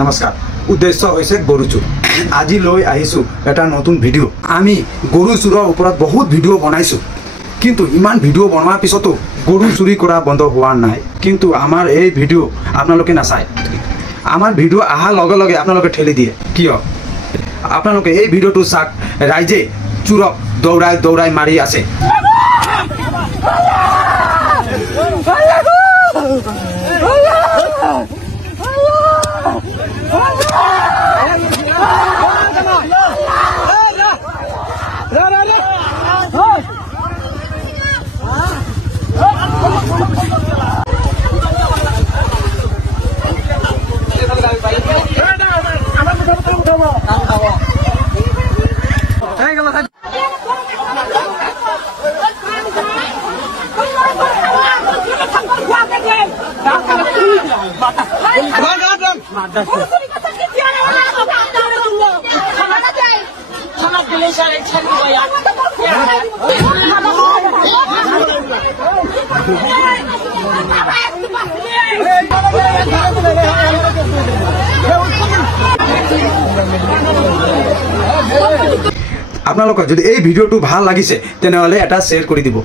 নমস্কাৰ উদ্দেশ্য হৈছে গৰু চুৰ আজি লৈ আহিছো এটা নতুন ভিডিঅ' আমি গৰু চুৰৰ ওপৰত বহুত ভিডিঅ' বনাইছো কিন্তু ইমান ভিডিঅ' বনোৱাৰ পিছতো গৰু চুৰি কৰা বন্ধ হোৱা নাই কিন্তু আমাৰ এই ভিডিঅ' আপোনালোকে নাচায় আমাৰ ভিডিঅ' আহাৰ লগে লগে আপোনালোকে ঠেলি দিয়ে কিয় আপোনালোকে এই ভিডিঅ'টো চাওক ৰাইজে চুৰক দৌৰাই দৌৰাই মাৰি আছে আপোনালোকৰ যদি এই ভিডিঅ'টো ভাল লাগিছে তেনেহলে এটা শেয়াৰ কৰি দিব।